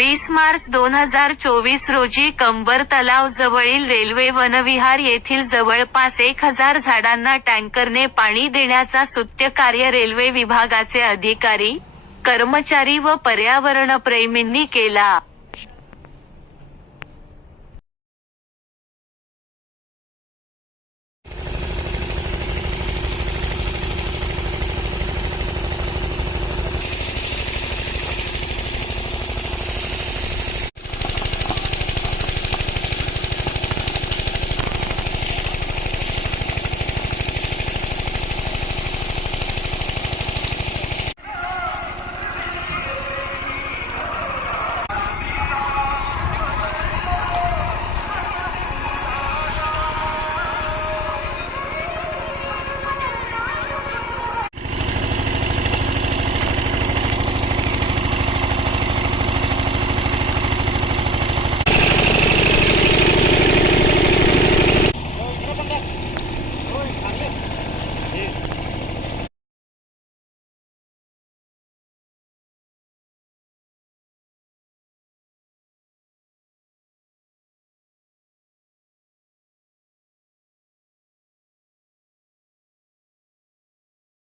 वीस मार्च दोन हजार चोवीस रोजी कंबर तलाव जवळील रेल्वे वनविहार येथील जवळपास एक हजार झाडांना टँकरने पाणी देण्याचा स्तुत्य कार्य रेल्वे विभागाचे अधिकारी कर्मचारी व पर्यावरणप्रेमींनी केला.